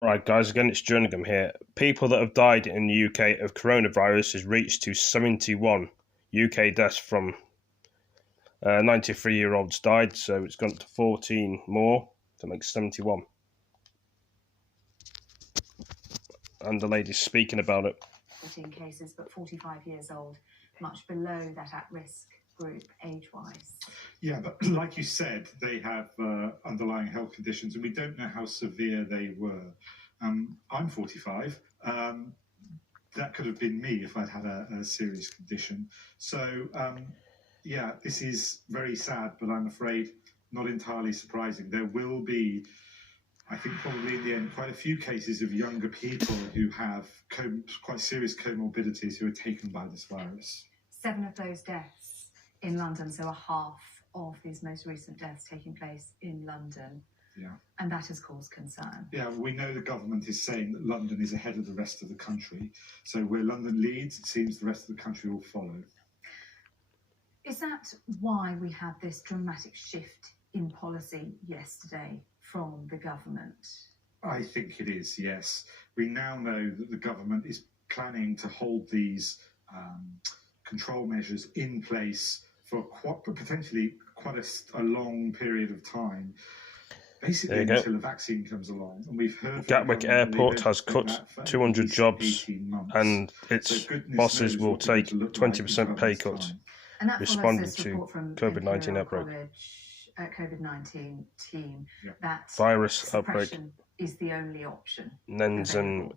Right, guys, again, it's Jerningham here. People that have died in the UK of coronavirus has reached to 71 UK deaths from 93-year-olds died, so it's gone to 14 more to make 71. And the lady's speaking about it. 14 cases, but 45 years old, much below that at-risk group age-wise. Yeah, but like you said, they have underlying health conditions, and we don't know how severe they were. I'm 45. That could have been me if I'd had a serious condition. So, yeah, this is very sad, but I'm afraid not entirely surprising. There will be, I think probably in the end, quite a few cases of younger people who have quite serious comorbidities who are taken by this virus. 7 of those deaths in London, so a half of these most recent deaths taking place in London. Yeah. And that has caused concern. Yeah, we know the government is saying that London is ahead of the rest of the country. So where London leads, it seems the rest of the country will follow. Is that why we had this dramatic shift in policy yesterday from the government? I think it is, yes. We now know that the government is planning to hold these control measures in place for potentially quite a long period of time. Basically until a vaccine comes along. And we've heard Gatwick Airport has cut 200 jobs and its bosses will take 20% pay cut, responding to COVID-19 outbreak. COVID-19 team that virus outbreak is the only option. Jerningham,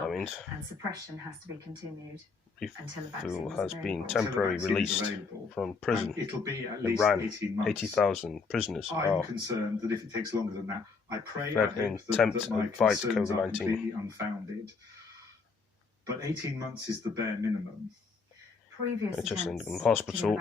that means. And suppression has to be continued. People has been temporarily released from prison. It'll be at least Iran, 18 months. 80,000 prisoners I'm concerned that if it takes longer than that, I pray fed in attempt to fight COVID-19. Completely unfounded. But 18 months is the bare minimum. Previous in hospital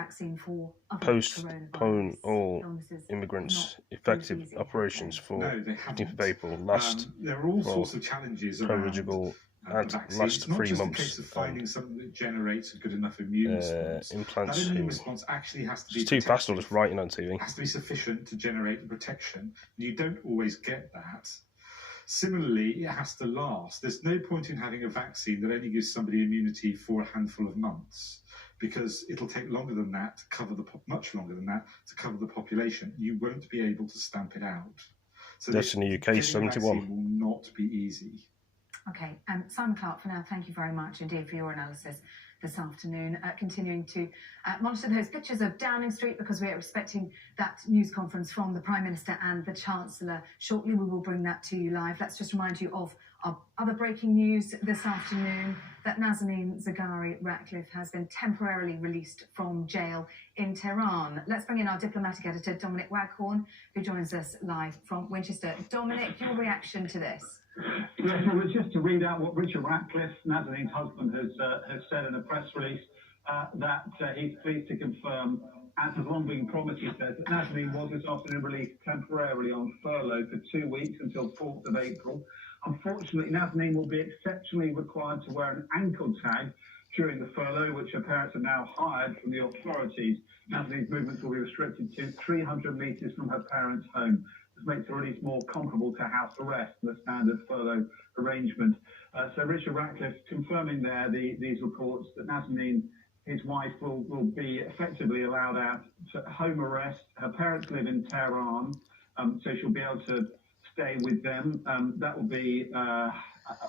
postpone all immigrants' effective operations for 15th of April last. There are all sorts of challenges prolongable and last 3 months. Of finding something that generates a good enough immune response. Implants. That immune response actually has to be too fast or just writing on TV. It has to be sufficient to generate the protection. You don't always get that. Similarly, it has to last. There's no point in having a vaccine that only gives somebody immunity for a handful of months, because it'll take longer than that to cover much longer than that to cover the population. You won't be able to stamp it out. So that's in the UK, 71. Will not be easy. Okay, Simon Clark, for now, thank you very much indeed for your analysis this afternoon. Continuing to monitor those pictures of Downing Street, because we are expecting that news conference from the Prime Minister and the Chancellor shortly. We will bring that to you live. Let's just remind you of our other breaking news this afternoon, that Nazanin Zaghari Ratcliffe has been temporarily released from jail in Tehran. Let's bring in our diplomatic editor, Dominic Waghorn, who joins us live from Winchester. Dominic, your reaction to this? Yes, well, just to read out what Richard Ratcliffe, Nazanin's husband, has said in a press release, that he's pleased to confirm, as has long been promised, he says, that Nazanin was this afternoon released temporarily on furlough for 2 weeks until 4th of April. Unfortunately, Nazanin will be exceptionally required to wear an ankle tag during the furlough, which her parents have now hired from the authorities. Nazanin's movements will be restricted to 300 metres from her parents' home. This makes the release more comparable to house arrest than the standard furlough arrangement. So Richard Ratcliffe confirming there these reports that Nazanin, his wife, will be effectively allowed out to home arrest. Her parents live in Tehran, so she'll be able to stay with them. That will be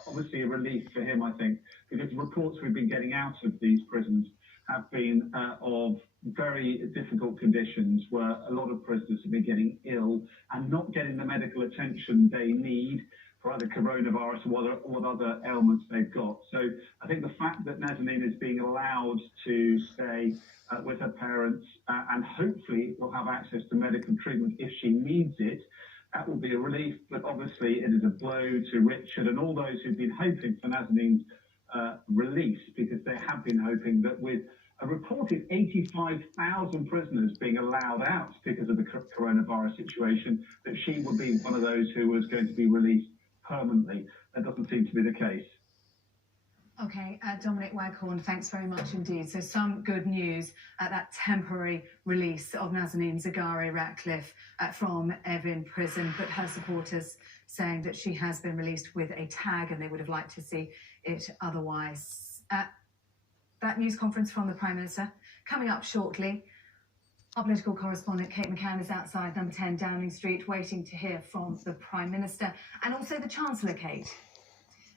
obviously a relief for him, I think, because the reports we've been getting out of these prisons have been of very difficult conditions, where a lot of prisoners have been getting ill and not getting the medical attention they need for either coronavirus or what other ailments they've got. So I think the fact that Nazanin is being allowed to stay with her parents and hopefully will have access to medical treatment if she needs it, that will be a relief. But obviously it is a blow to Richard and all those who've been hoping for Nazanin's release, because they have been hoping that with a reported 85,000 prisoners being allowed out because of the coronavirus situation, that she would be one of those who was going to be released permanently. That doesn't seem to be the case. Okay, Dominic Waghorn, thanks very much indeed. So some good news at that temporary release of Nazanin Zaghari Ratcliffe from Evin prison, but her supporters saying that she has been released with a tag and they would have liked to see it otherwise. That news conference from the Prime Minister coming up shortly. Our political correspondent Kate McCann is outside number 10 Downing Street waiting to hear from the Prime Minister and also the Chancellor, Kate.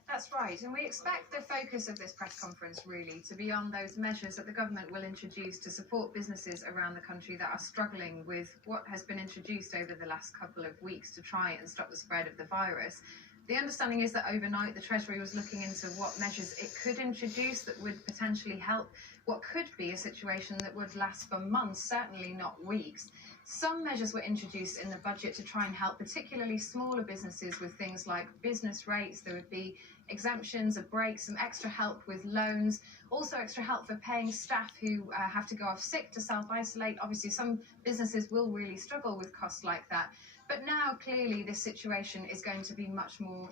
That's right, and we expect the focus of this press conference really to be on those measures that the government will introduce to support businesses around the country that are struggling with what has been introduced over the last couple of weeks to try and stop the spread of the virus. The understanding is that overnight the Treasury was looking into what measures it could introduce that would potentially help what could be a situation that would last for months, certainly not weeks. Some measures were introduced in the budget to try and help particularly smaller businesses with things like business rates. There would be exemptions, a break, some extra help with loans, also extra help for paying staff who have to go off sick to self-isolate. Obviously, some businesses will really struggle with costs like that. But now, clearly, this situation is going to be much more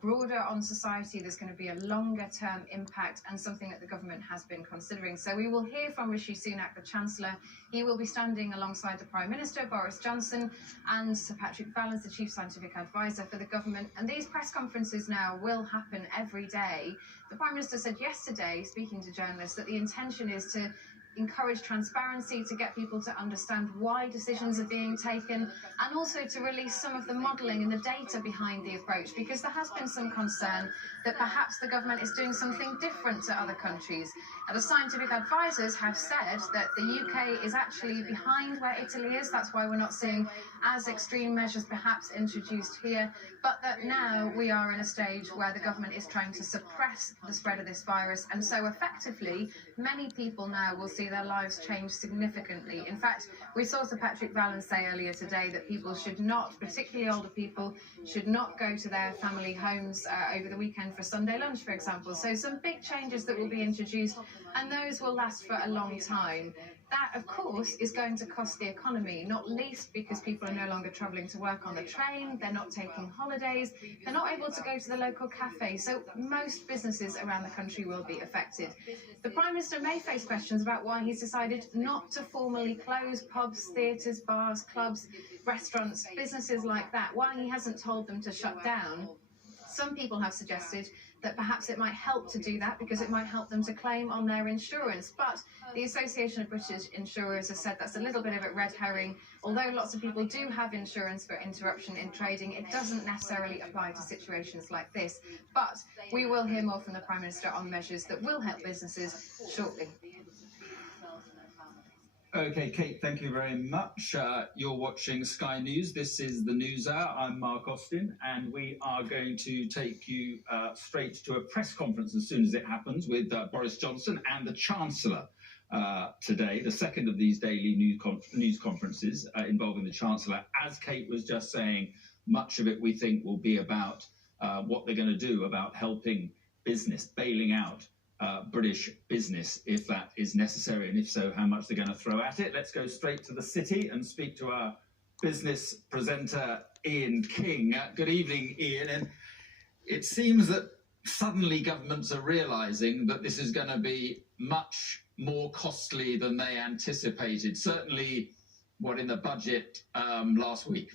broader on society. There's going to be a longer-term impact and something that the government has been considering. So we will hear from Rishi Sunak, the Chancellor. He will be standing alongside the Prime Minister, Boris Johnson, and Sir Patrick Vallance, the Chief Scientific Advisor for the government. And these press conferences now will happen every day. The Prime Minister said yesterday, speaking to journalists, that the intention is to encourage transparency, to get people to understand why decisions are being taken, and also to release some of the modelling and the data behind the approach, because there has been some concern that perhaps the government is doing something different to other countries. And the scientific advisors have said that the UK is actually behind where Italy is. That's why we're not seeing as extreme measures perhaps introduced here, but that now we are in a stage where the government is trying to suppress the spread of this virus, and so effectively many people now will see their lives change significantly. In fact, we saw Sir Patrick Vallance say earlier today that people should not, particularly older people, should not go to their family homes over the weekend for Sunday lunch, for example. So some big changes that will be introduced, and those will last for a long time. That, of course, is going to cost the economy, not least because people are no longer travelling to work on the train, they're not taking holidays, they're not able to go to the local cafe, so most businesses around the country will be affected. The Prime Minister may face questions about why he's decided not to formally close pubs, theatres, bars, clubs, restaurants, businesses like that, why he hasn't told them to shut down. Some people have suggested that perhaps it might help to do that because it might help them to claim on their insurance. But the Association of British Insurers has said that's a little bit of a red herring. Although lots of people do have insurance for interruption in trading, it doesn't necessarily apply to situations like this. But we will hear more from the Prime Minister on measures that will help businesses shortly. Okay, Kate, thank you very much. You're watching Sky News. This is the News Hour. I'm Mark Austin, and we are going to take you straight to a press conference as soon as it happens with Boris Johnson and the Chancellor today, the second of these daily news conferences involving the Chancellor. As Kate was just saying, much of it we think will be about what they're going to do about helping business, bailing out British business, if that is necessary, and if so, how much they're going to throw at it. Let's go straight to the city and speak to our business presenter, Ian King. Good evening, Ian. And it seems that suddenly governments are realising that this is going to be much more costly than they anticipated, certainly what in the budget last week.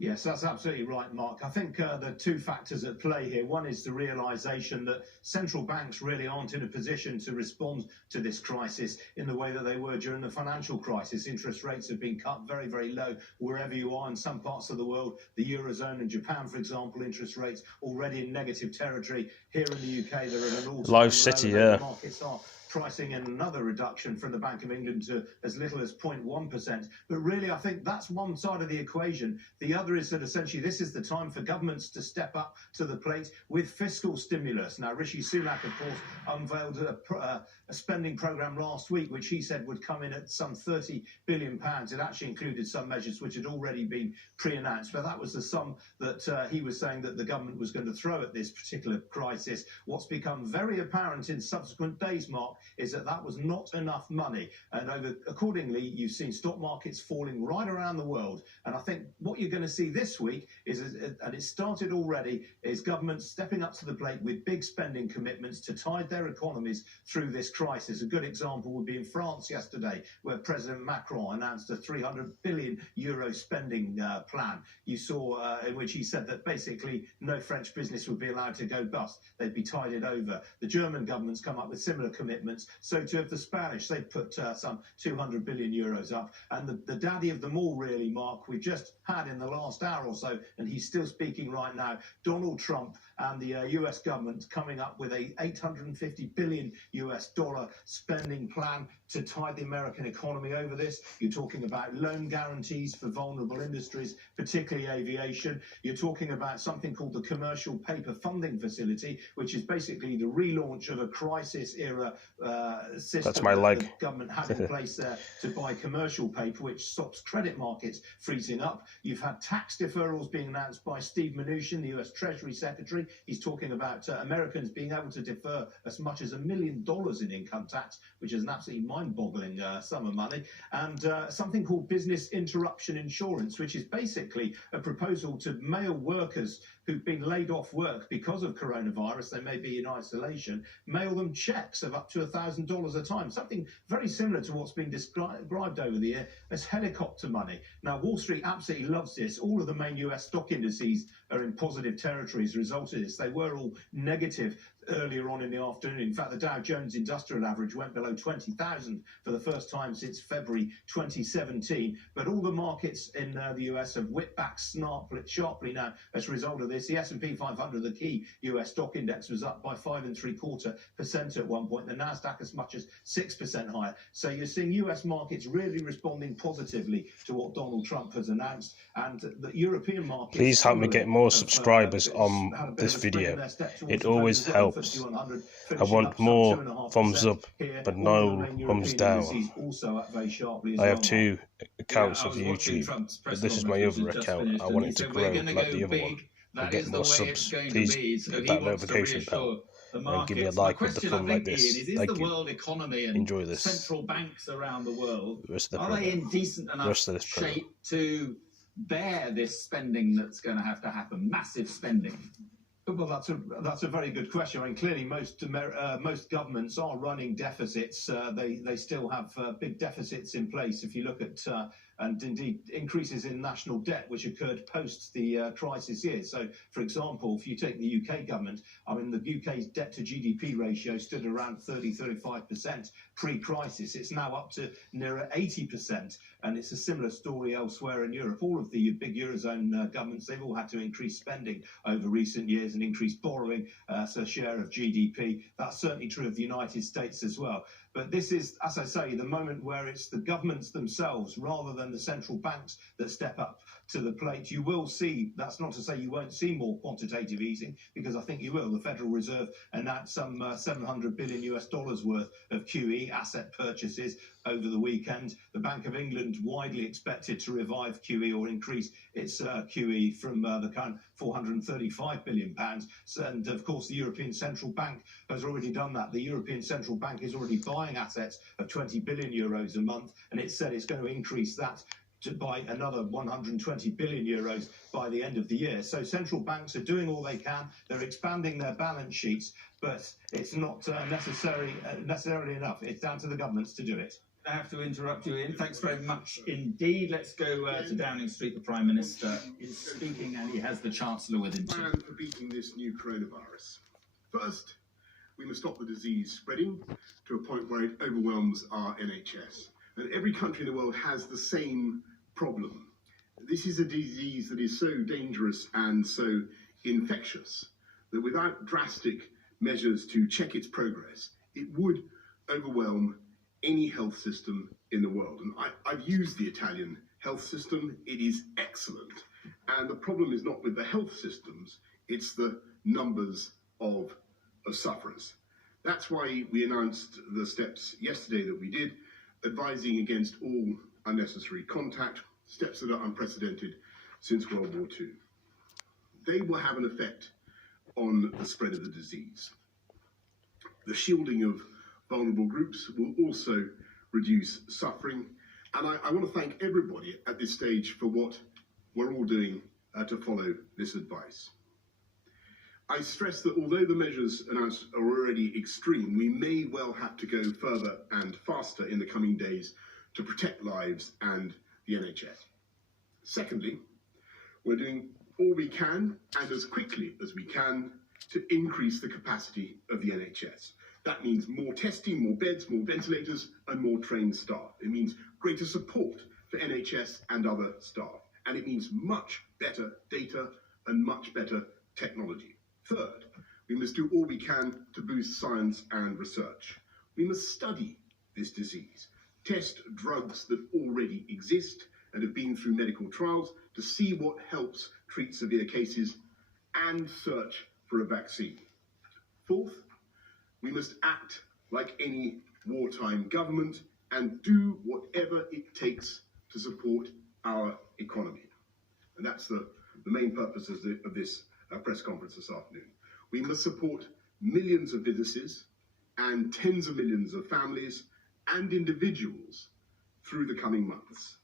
Yes, that's absolutely right, Mark. I think there are two factors at play here. One is the realisation that central banks really aren't in a position to respond to this crisis in the way that they were during the financial crisis. Interest rates have been cut very, very low wherever you are in some parts of the world. The Eurozone and Japan, for example, interest rates already in negative territory. Here in the UK, they're at an all-time low. Live City, yeah. Markets are pricing in another reduction from the Bank of England to as little as 0.1%. But really, I think that's one side of the equation. The other is that essentially this is the time for governments to step up to the plate with fiscal stimulus. Now, Rishi Sunak, of course, unveiled a spending programme last week, which he said would come in at some £30 billion. It actually included some measures which had already been pre-announced, but that was the sum that he was saying that the government was going to throw at this particular crisis. What's become very apparent in subsequent days, Mark, is that that was not enough money. And accordingly, you've seen stock markets falling right around the world. And I think what you're going to see this week is, and it started already, is governments stepping up to the plate with big spending commitments to tide their economies through this crisis. A good example would be in France yesterday, where President Macron announced a 300 billion euro spending plan. You saw in which he said that basically no French business would be allowed to go bust. They'd be tided over. The German government's come up with similar commitments. So too have the Spanish. They've put some 200 billion euros up. And the daddy of them all, really, Mark, we just had in the last hour or so, and he's still speaking right now, Donald Trump and the US government coming up with a $850 billion US spending plan to tide the American economy over this. You're talking about loan guarantees for vulnerable industries, particularly aviation. You're talking about something called the Commercial Paper Funding Facility, which is basically the relaunch of a crisis-era system that the government had in place there to buy commercial paper, which stops credit markets freezing up. You've had tax deferrals being announced by Steve Mnuchin, the US Treasury Secretary. He's talking about Americans being able to defer as much as $1 million in income tax, which is an absolutely mind-boggling sum of money, and something called business interruption insurance, which is basically a proposal to mail workers who've been laid off work because of coronavirus, they may be in isolation, mail them checks of up to $1,000 a time, something very similar to what's been described over the year as helicopter money. Now, Wall Street absolutely loves this. All of the main US stock indices are in positive territory as a result of this. They were all negative earlier on in the afternoon. In fact, the Dow Jones Industrial Average went below 20,000 for the first time since February 2017. But all the markets in the US have whipped back sharply now as a result of this. The S&P 500, the key US stock index, was up by 5.75% at one point. The Nasdaq as much as 6% higher. So you're seeing US markets really responding positively to what Donald Trump has announced, and the European markets. Please help me get more subscribers on this video. It always helps. I want more thumbs up, but no thumbs down. I have 2 accounts of YouTube, but this is my other account. I want it to grow like the other one and get more subs. Please hit that notification bell and give me a like with the fun like this. Thank you. Enjoy this. Central banks around the world, Are they in decent enough shape to bear this spending that's going to have to happen? Massive spending. Well, that's a very good question. I mean, clearly most governments are running deficits. They still have big deficits in place. If you look at and indeed increases in national debt, which occurred post the crisis years. So, for example, if you take the UK government, I mean, the UK's debt to GDP ratio stood around 35% pre-crisis. It's now up to nearer 80%, and it's a similar story elsewhere in Europe. All of the big Eurozone governments, they've all had to increase spending over recent years and increase borrowing as a share of GDP. That's certainly true of the United States as well. But this is, as I say, the moment where it's the governments themselves rather than the central banks that step up to the plate. You will see, that's not to say you won't see more quantitative easing, because I think you will. The Federal Reserve announced some $700 billion worth of QE asset purchases over the weekend. The Bank of England widely expected to revive QE or increase its QE from the current £435 billion. And of course, the European Central Bank has already done that. The European Central Bank is already buying assets of 20 billion euros a month, and it said it's going to increase that to buy another 120 billion euros by the end of the year. So central banks are doing all they can. They're expanding their balance sheets, but it's not necessarily enough. It's down to the governments to do it. I have to interrupt you, Ian. Thanks very much indeed. Let's go to Downing Street. The Prime Minister is speaking, and he has the Chancellor with him too. Plan for beating this new coronavirus. First, we must stop the disease spreading to a point where it overwhelms our NHS. And every country in the world has the same problem. This is a disease that is so dangerous and so infectious that without drastic measures to check its progress, it would overwhelm any health system in the world. And I've used the Italian health system. It is excellent. And the problem is not with the health systems, it's the numbers of sufferers. That's why we announced the steps yesterday that we did, advising against all unnecessary contact, steps that are unprecedented since World War II. They will have an effect on the spread of the disease. The shielding of vulnerable groups will also reduce suffering. And I want to thank everybody at this stage for what we're all doing to follow this advice. I stress that although the measures announced are already extreme, we may well have to go further and faster in the coming days to protect lives and the NHS. Secondly, we're doing all we can and as quickly as we can to increase the capacity of the NHS. That means more testing, more beds, more ventilators, and more trained staff. It means greater support for NHS and other staff. And it means much better data and much better technology. Third, we must do all we can to boost science and research. We must study this disease, test drugs that already exist and have been through medical trials to see what helps treat severe cases, and search for a vaccine. Fourth, we must act like any wartime government and do whatever it takes to support our economy. And that's the main purpose of this press conference this afternoon. We must support millions of businesses and tens of millions of families and individuals through the coming months.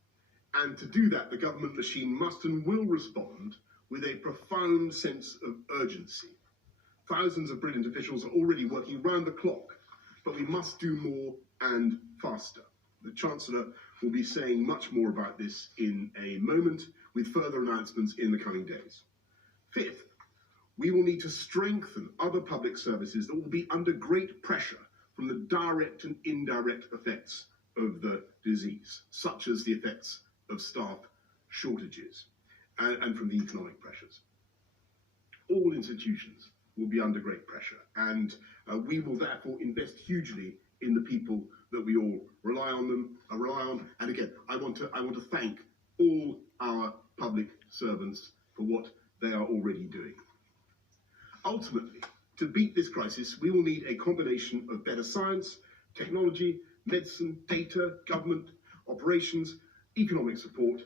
And to do that, the government machine must and will respond with a profound sense of urgency. Thousands of brilliant officials are already working round the clock, but we must do more and faster. The Chancellor will be saying much more about this in a moment, with further announcements in the coming days. Fifth, we will need to strengthen other public services that will be under great pressure from the direct and indirect effects of the disease, such as the effects of staff shortages and from the economic pressures. All institutions will be under great pressure, and we will therefore invest hugely in the people that we all rely on. And again, I want to thank all our public servants for what they are already doing. Ultimately, to beat this crisis, we will need a combination of better science, technology, medicine, data, government, operations, economic support,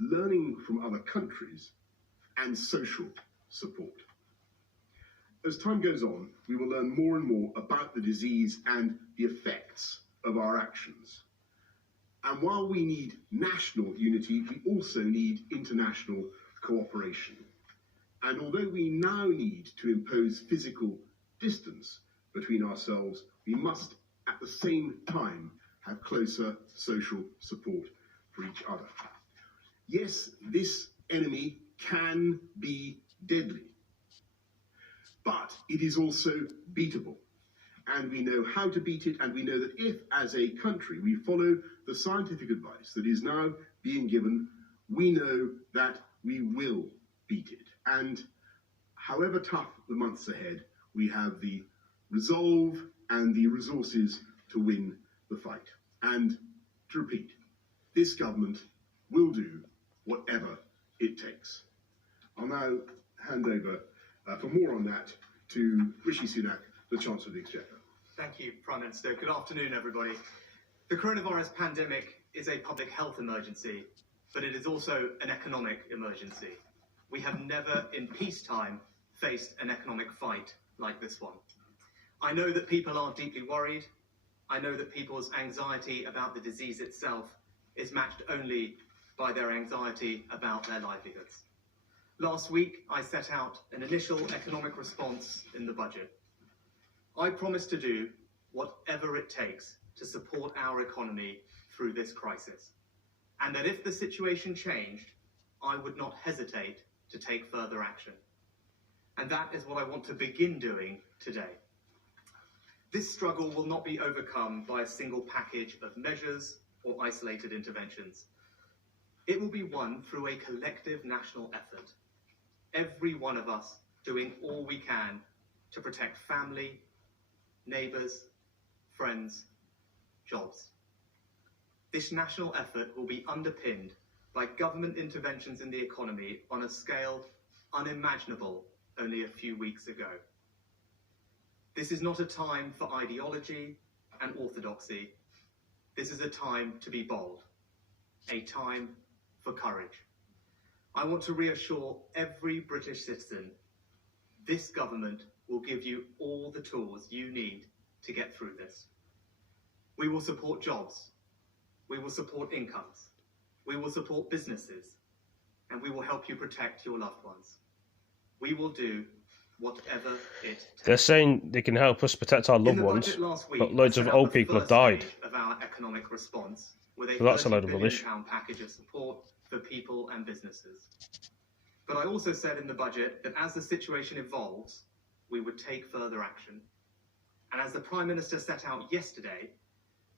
learning from other countries, and social support. As time goes on, we will learn more and more about the disease and the effects of our actions. And while we need national unity, we also need international cooperation. And although we now need to impose physical distance between ourselves, we must at the same time have closer social support for each other. Yes, this enemy can be deadly, but it is also beatable. And we know how to beat it, and we know that if, as a country, we follow the scientific advice that is now being given, we know that we will beat it. And however tough the months ahead, we have the resolve and the resources to win the fight. And to repeat, this government will do whatever it takes. I'll now hand over for more on that to Rishi Sunak, the Chancellor of the Exchequer. Thank you, Prime Minister. Good afternoon, everybody. The coronavirus pandemic is a public health emergency, but it is also an economic emergency. We have never in peacetime faced an economic fight like this one. I know that people are deeply worried. I know that people's anxiety about the disease itself is matched only by their anxiety about their livelihoods. Last week, I set out an initial economic response in the budget. I promised to do whatever it takes to support our economy through this crisis, and that if the situation changed, I would not hesitate to take further action. And that is what I want to begin doing today. This struggle will not be overcome by a single package of measures or isolated interventions. It will be won through a collective national effort. Every one of us doing all we can to protect family, neighbours, friends, jobs. This national effort will be underpinned by government interventions in the economy on a scale unimaginable only a few weeks ago. This is not a time for ideology and orthodoxy. This is a time to be bold, a time for courage. I want to reassure every British citizen, this government will give you all the tools you need to get through this. We will support jobs. We will support incomes. We will support businesses. And we will help you protect your loved ones. We will do whatever it takes. They're saying they can help us protect our loved ones, but loads of old people have died. Of our economic response, with a So that's a load £30 of billion rubbish. package of support for people and businesses. But I also said in the budget that as the situation evolves, we would take further action. And as the Prime Minister set out yesterday,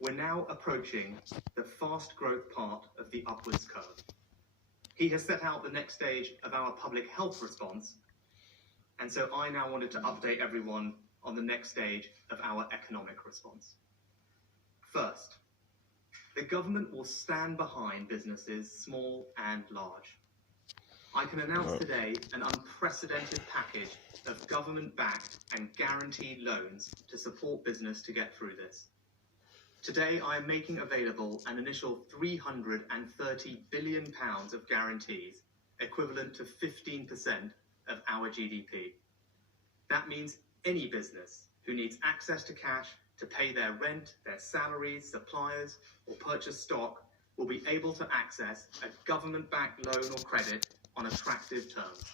we're now approaching the fast growth part of the upwards curve. He has set out the next stage of our public health response, and so I now wanted to update everyone on the next stage of our economic response. First, the government will stand behind businesses, small and large. I can announce today an unprecedented package of government-backed and guaranteed loans to support business to get through this. Today, I am making available an initial £330 billion of guarantees, equivalent to 15% of our GDP. That means any business who needs access to cash to pay their rent, their salaries, suppliers, or purchase stock will be able to access a government-backed loan or credit on attractive terms.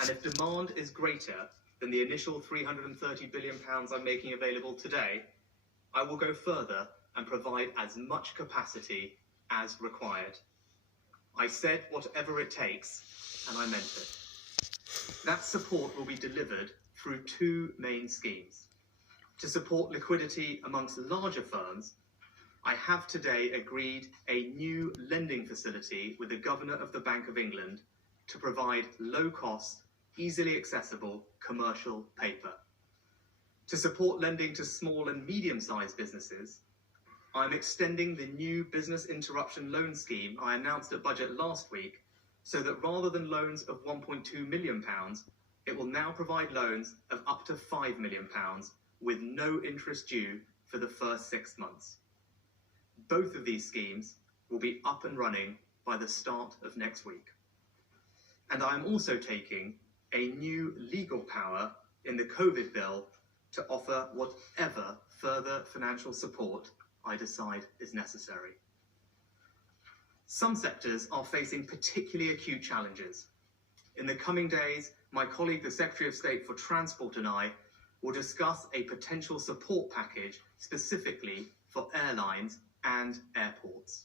And if demand is greater than the initial £330 billion I'm making available today, I will go further and provide as much capacity as required. I said whatever it takes, and I meant it. That support will be delivered through two main schemes. To support liquidity amongst larger firms, I have today agreed a new lending facility with the Governor of the Bank of England to provide low-cost, easily accessible commercial paper. To support lending to small and medium-sized businesses, I'm extending the new business interruption loan scheme I announced at budget last week, so that rather than loans of £1.2 million, it will now provide loans of up to £5 million with no interest due for the first 6 months. Both of these schemes will be up and running by the start of next week. And I am also taking a new legal power in the COVID bill to offer whatever further financial support I decide is necessary. Some sectors are facing particularly acute challenges. In the coming days, my colleague, the Secretary of State for Transport, and I will discuss a potential support package specifically for airlines and airports.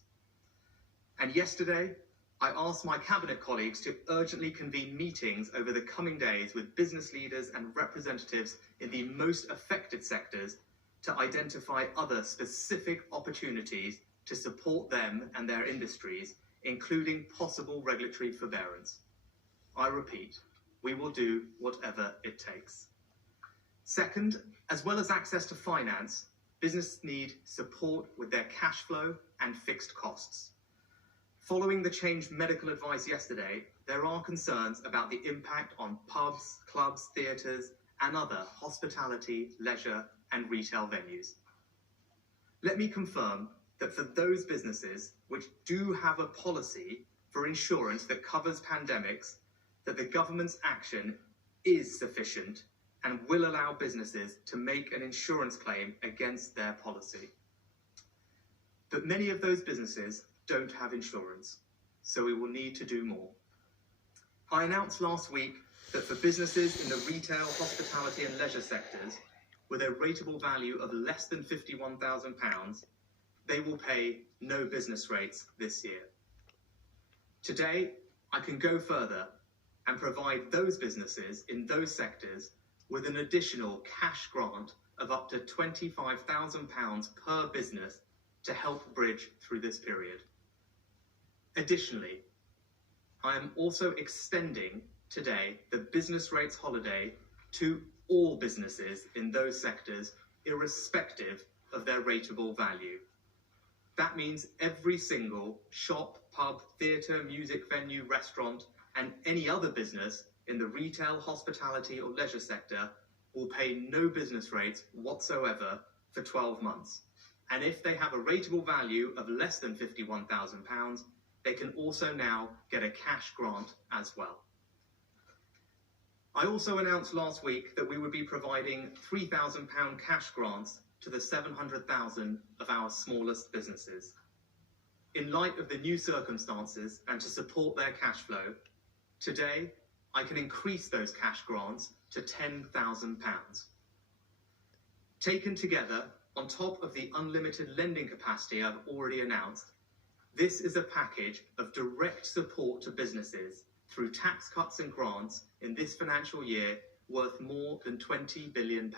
And yesterday, I asked my cabinet colleagues to urgently convene meetings over the coming days with business leaders and representatives in the most affected sectors to identify other specific opportunities to support them and their industries, including possible regulatory forbearance. I repeat, we will do whatever it takes. Second, as well as access to finance, businesses need support with their cash flow and fixed costs. Following the changed medical advice yesterday, there are concerns about the impact on pubs, clubs, theatres, and other hospitality, leisure, and retail venues. Let me confirm that for those businesses which do have a policy for insurance that covers pandemics, that the government's action is sufficient and will allow businesses to make an insurance claim against their policy. But many of those businesses don't have insurance, so we will need to do more. I announced last week that for businesses in the retail, hospitality and leisure sectors with a rateable value of less than £51,000, they will pay no business rates this year. Today, I can go further and provide those businesses in those sectors with an additional cash grant of up to £25,000 per business to help bridge through this period. Additionally, I am also extending today the business rates holiday to all businesses in those sectors, irrespective of their rateable value. That means every single shop, pub, theatre, music venue, restaurant, and any other business in the retail, hospitality or leisure sector will pay no business rates whatsoever for 12 months. And if they have a rateable value of less than £51,000, they can also now get a cash grant as well. I also announced last week that we would be providing £3,000 cash grants to the 700,000 of our smallest businesses. In light of the new circumstances and to support their cash flow, today I can increase those cash grants to £10,000. Taken together, on top of the unlimited lending capacity I've already announced, this is a package of direct support to businesses through tax cuts and grants in this financial year worth more than £20 billion.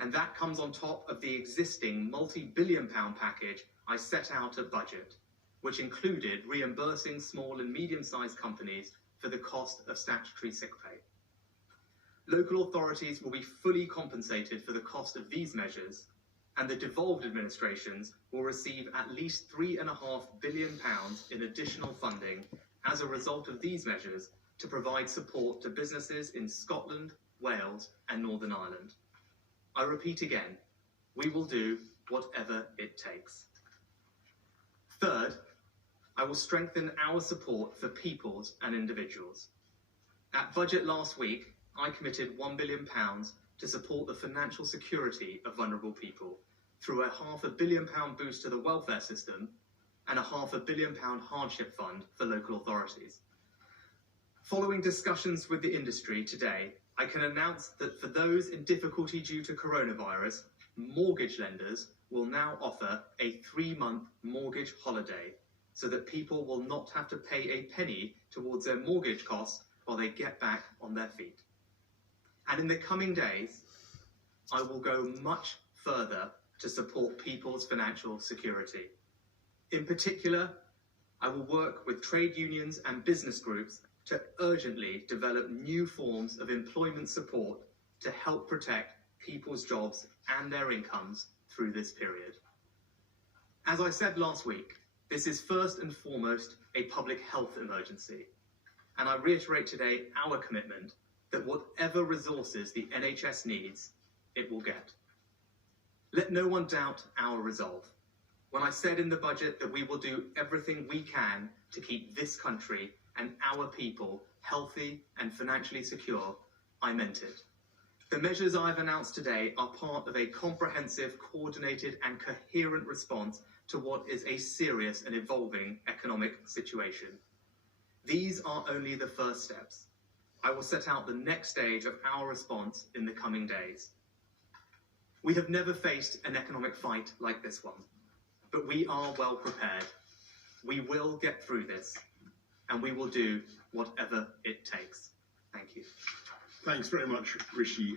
And that comes on top of the existing multi-billion-pound package I set out at budget, which included reimbursing small and medium-sized companies for the cost of statutory sick pay. Local authorities will be fully compensated for the cost of these measures, and the devolved administrations will receive at least £3.5 billion in additional funding as a result of these measures to provide support to businesses in Scotland, Wales and Northern Ireland. I repeat again, we will do whatever it takes. Third, I will strengthen our support for peoples and individuals. At budget last week, I committed £1 billion to support the financial security of vulnerable people through a £500 million boost to the welfare system and a £500 million hardship fund for local authorities. Following discussions with the industry today, I can announce that for those in difficulty due to coronavirus, mortgage lenders will now offer a 3-month mortgage holiday so that people will not have to pay a penny towards their mortgage costs while they get back on their feet. And in the coming days, I will go much further to support people's financial security. In particular, I will work with trade unions and business groups to urgently develop new forms of employment support to help protect people's jobs and their incomes through this period. As I said last week, this is first and foremost a public health emergency, and I reiterate today our commitment that whatever resources the NHS needs, it will get. Let no one doubt our resolve. When I said in the budget that we will do everything we can to keep this country and our people healthy and financially secure, I meant it. The measures I've announced today are part of a comprehensive, coordinated and coherent response to what is a serious and evolving economic situation. These are only the first steps. I will set out the next stage of our response in the coming days. We have never faced an economic fight like this one, but we are well prepared. We will get through this, and we will do whatever it takes. Thank you. Thanks very much, Rishi.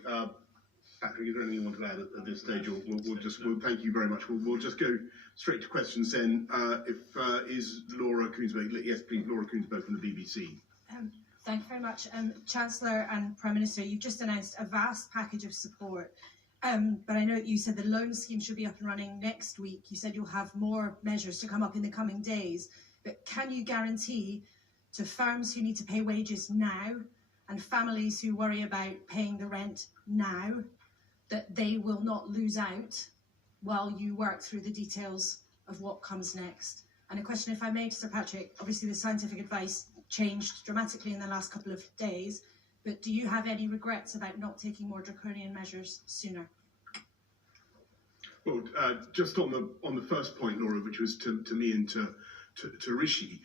Patrick, is there anything you want to add at this stage? Or we'll thank you very much. We'll just go straight to questions then. Is Laura Coonsberg? Yes, please, Laura Coonsberg from the BBC. Thank you very much. Chancellor and Prime Minister, you've just announced a vast package of support. But I know you said the loan scheme should be up and running next week. You said you'll have more measures to come up in the coming days. But can you guarantee to firms who need to pay wages now and families who worry about paying the rent now that they will not lose out while you work through the details of what comes next? And a question, if I may, to Sir Patrick. Obviously, the scientific advice changed dramatically in the last couple of days, but do you have any regrets about not taking more draconian measures sooner? Well, just on the first point, Laura, which was to me and to Rishi,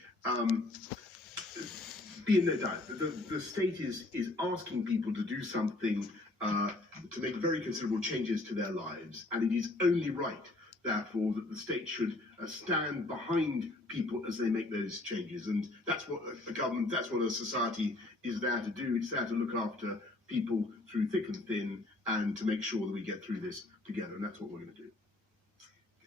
be in no doubt that the state is asking people to do something to make very considerable changes to their lives, and it is only right, therefore, that the state should stand behind people as they make those changes. And that's what a government, that's what a society is there to do. It's there to look after people through thick and thin and to make sure that we get through this together. And that's what we're going to do.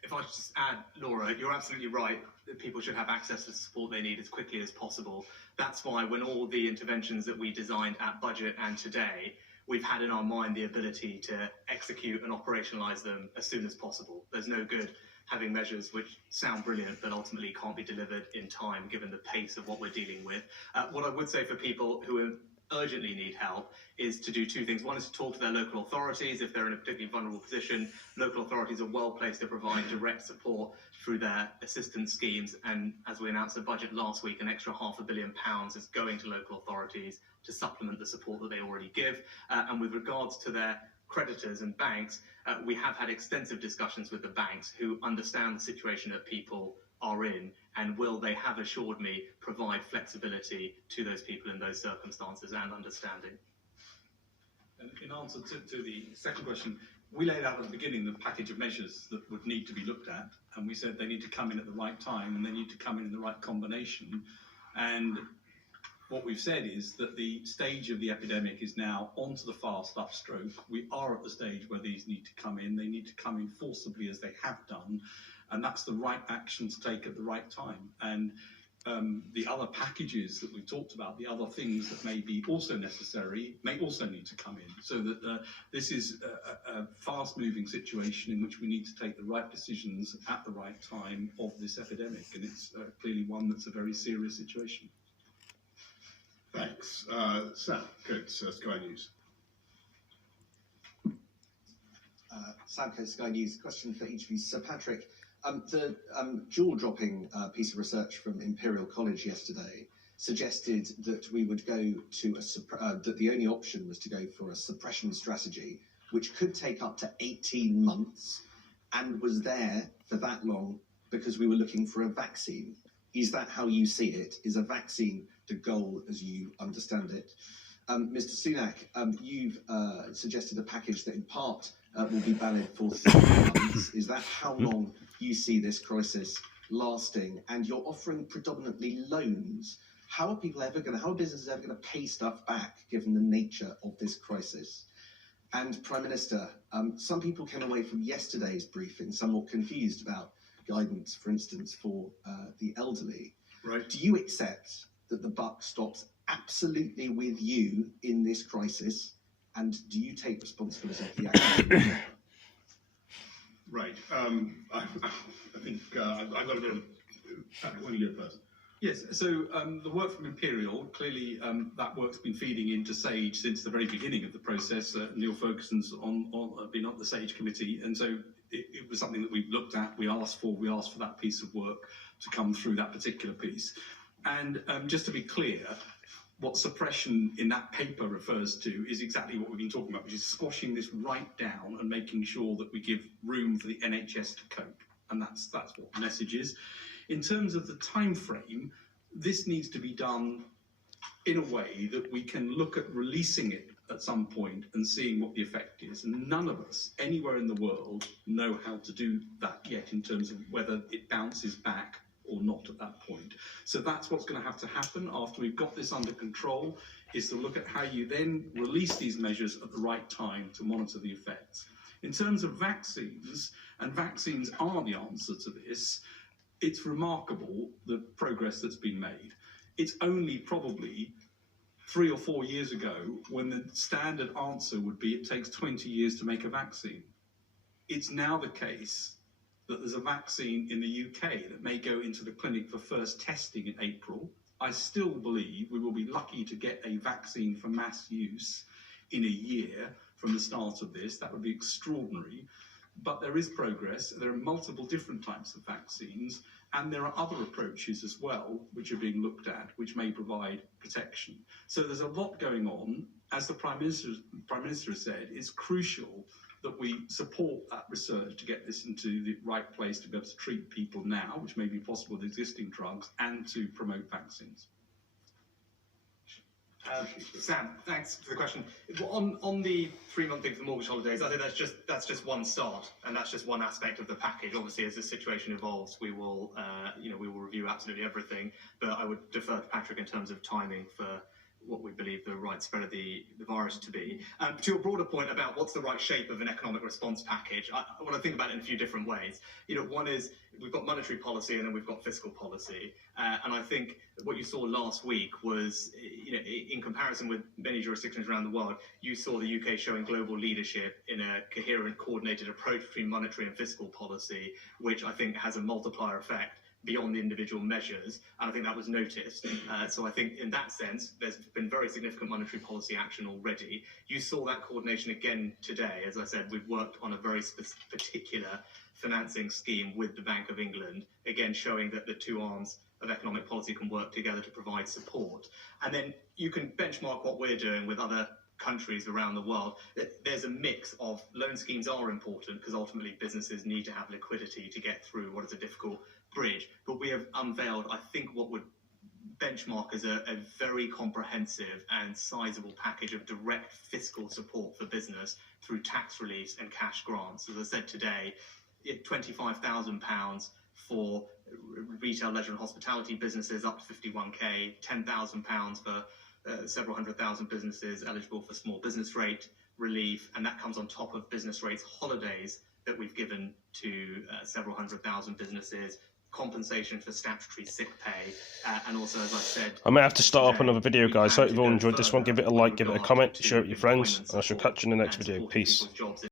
If I just add, Laura, you're absolutely right that people should have access to the support they need as quickly as possible. That's why when all the interventions that we designed at budget and today, we've had in our mind the ability to execute and operationalise them as soon as possible. There's no good having measures which sound brilliant but ultimately can't be delivered in time given the pace of what we're dealing with. What I would say for people who urgently need help is to do two things. One is to talk to their local authorities. If they're in a particularly vulnerable position, local authorities are well placed to provide direct support through their assistance schemes. And as we announced the budget last week, an extra £500 million is going to local authorities to supplement the support that they already give. And with regards to their creditors and banks, we have had extensive discussions with the banks who understand the situation that people are in, and will, they have assured me, provide flexibility to those people in those circumstances and understanding. And in answer to the second question, we laid out at the beginning the package of measures that would need to be looked at, and we said they need to come in at the right time and they need to come in the right combination. And what we've said is that the stage of the epidemic is now onto the fast upstroke. We are at the stage where these need to come in. They need to come in forcibly as they have done, and that's the right action to take at the right time. And the other packages that we've talked about, the other things that may be also necessary, may also need to come in, so that this is a fast-moving situation in which we need to take the right decisions at the right time of this epidemic, and it's clearly one that's a very serious situation. Thanks. Sam Coates, Sky News. Sam Coates, Sky News. Question for each of you. Sir Patrick, the jaw-dropping piece of research from Imperial College yesterday suggested that we would go to that the only option was to go for a suppression strategy, which could take up to 18 months, and was there for that long because we were looking for a vaccine. Is that how you see it? Is a vaccine the goal as you understand it? Mr. Sunak, you've suggested a package that in part will be valid for 3 months. Is that how long you see this crisis lasting? And you're offering predominantly loans. How are people ever going to, how are businesses ever going to pay stuff back given the nature of this crisis? And Prime Minister, some people came away from yesterday's briefing somewhat confused about guidance, for instance, for the elderly. Right. Do you accept that the buck stops absolutely with you in this crisis? And do you take responsibility for the action? Right. I think I've got to go. Patrick, why don't you go first? Yes, so the work from Imperial, clearly that work's been feeding into SAGE since the very beginning of the process. Neil Ferguson's been on the SAGE committee, and so it was something that we've looked at. We asked for that piece of work to come through that particular piece. And just to be clear, what suppression in that paper refers to is exactly what we've been talking about, which is squashing this right down and making sure that we give room for the NHS to cope. And that's what the message is. In terms of the time frame, this needs to be done in a way that we can look at releasing it at some point and seeing what the effect is. And none of us anywhere in the world know how to do that yet in terms of whether it bounces back or not at that point. So that's what's going to have to happen after we've got this under control, is to look at how you then release these measures at the right time to monitor the effects. In terms of vaccines, and vaccines are the answer to this, it's remarkable the progress that's been made. It's only probably 3 or 4 years ago when the standard answer would be it takes 20 years to make a vaccine. It's now the case that there's a vaccine in the UK that may go into the clinic for first testing in April. I still believe we will be lucky to get a vaccine for mass use in a year from the start of this. That would be extraordinary. But there is progress. There are multiple different types of vaccines, and there are other approaches as well which are being looked at, which may provide protection. So there's a lot going on. As the Prime Minister has said, it's crucial that we support that research to get this into the right place to be able to treat people now, which may be possible with existing drugs, and to promote vaccines. Sam, thanks for the question. On the 3-month thing for the mortgage holidays, I think that's just one start, and that's just one aspect of the package. Obviously, as the situation evolves, we will review absolutely everything. But I would defer to Patrick in terms of timing for what we believe the right spread of the virus to be. To your broader point about what's the right shape of an economic response package, I want to think about it in a few different ways. One is we've got monetary policy and then we've got fiscal policy. And I think what you saw last week was, in comparison with many jurisdictions around the world, you saw the UK showing global leadership in a coherent, coordinated approach between monetary and fiscal policy, which I think has a multiplier effect beyond the individual measures, and I think that was noticed. So I think in that sense, there's been very significant monetary policy action already. You saw that coordination again today. As I said, we've worked on a very particular financing scheme with the Bank of England, again showing that the two arms of economic policy can work together to provide support. And then you can benchmark what we're doing with other countries around the world. There's a mix of loan schemes are important because ultimately businesses need to have liquidity to get through what is a difficult bridge. But we have unveiled, I think, what would benchmark as a very comprehensive and sizable package of direct fiscal support for business through tax reliefs and cash grants. As I said today, £25,000 for retail, leisure and hospitality businesses up to 51k, £10,000 for several hundred thousand businesses eligible for small business rate relief, and that comes on top of business rates holidays that we've given to several hundred thousand businesses, compensation for statutory sick pay, and also, as I said, I might have to start up another video, guys. Hope you've all enjoyed this one. Give it a like, give it a comment, share it with your friends, and I shall catch you in the next video. Peace.